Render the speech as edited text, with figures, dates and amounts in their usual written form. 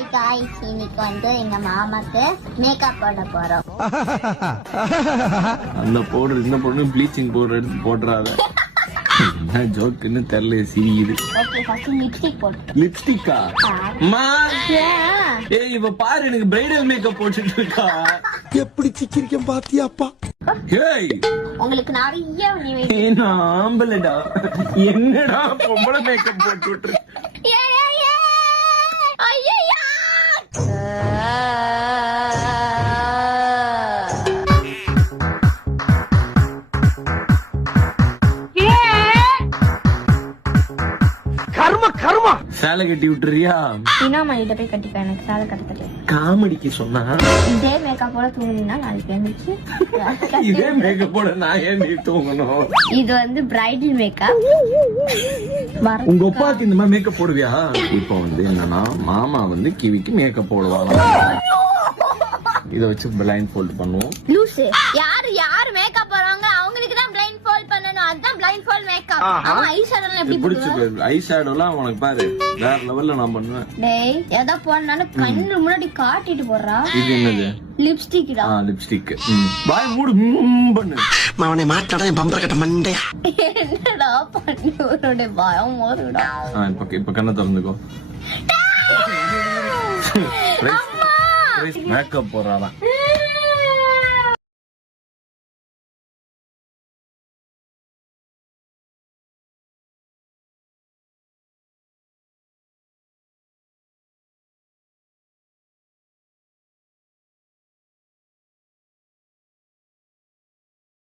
Hi guys, இன்னைக்கு வந்து எங்க மாமாக்கு மேக்கப் போட போறோம். அந்த பவுடர் இந்த பவுடர் ப்ளீச்சிங் பவுடர் எடுத்து போடுறாத. என்ன ஜோக்குன்னு தெரியல, சிரிக்குது. ஓகே, ஃபர்ஸ்ட் லிப்ஸ்டிக் போடு. லிப்ஸ்டிக்கா? அம்மா ஏய், இவ பாரு எனக்கு பிரைடல் மேக்கப் போட்டுட்டு இருக்கா. எப்படி சிக்கிரிக்கம் பாத்தியாப்பா? ஏய், உங்களுக்கு நிறைய நான் ஆம்பளடா, என்னடா பொம்பளை மேக்கப் போட்டு விட்டுரு. கர்மா சேலை கட்டி விட்டுறியா? இனாமா இதை போய் கட்டிப்ப, எனக்கு சேலை கட்ட தெரியும். காமெடிக்கு சொன்னா இதே மேக்கப்போட தூங்குனீங்கன்னா நாளைக்கு எழுந்துச்சு. இதே மேக்கப்போட நான் ஏன் நீ தூங்கணும்? இது வந்து பிரைடல் மேக்கப். உங்க அப்பாக்கு இந்த மாதிரி மேக்கப் போடுவியா? இப்போ வந்து என்னன்னா, மாமா வந்து கிவிக்கு மேக்கப் போடுவாங்க. இத வச்சு பிளைண்ட் ஃபோல்ட் பண்ணுவோம். லூசு, யாரு மேக்கப் போறாங்க அவங்களுக்கு தான் பிளைண்ட் ஃபோல்ட் பண்ணனும். அதுதான் பிளைண்ட் ஃபோல்ட் மேக்கப். ஆமா, ஐ ஷேடோல எப்படி போடுவ? ஐ ஷேடோலாம் உனக்கு பாரு வேற லெவல்ல நான் பண்ணுவேன். டேய், எதா போடனாலும் கண்ணு முன்னாடி காட்டிட்டு போறா. இது என்னது? லிப்ஸ்டிக் டா. லிப்ஸ்டிக். வாய் மூடு பண்ணு. அவனை மாட்டாடா என் பம்பர கட்ட மண்டையா. என்னடா பண்ணி ஒருட பயம் வருடா. இப்ப கண்ணை திறந்துக்கோ. மேக்கப் போறாராம்.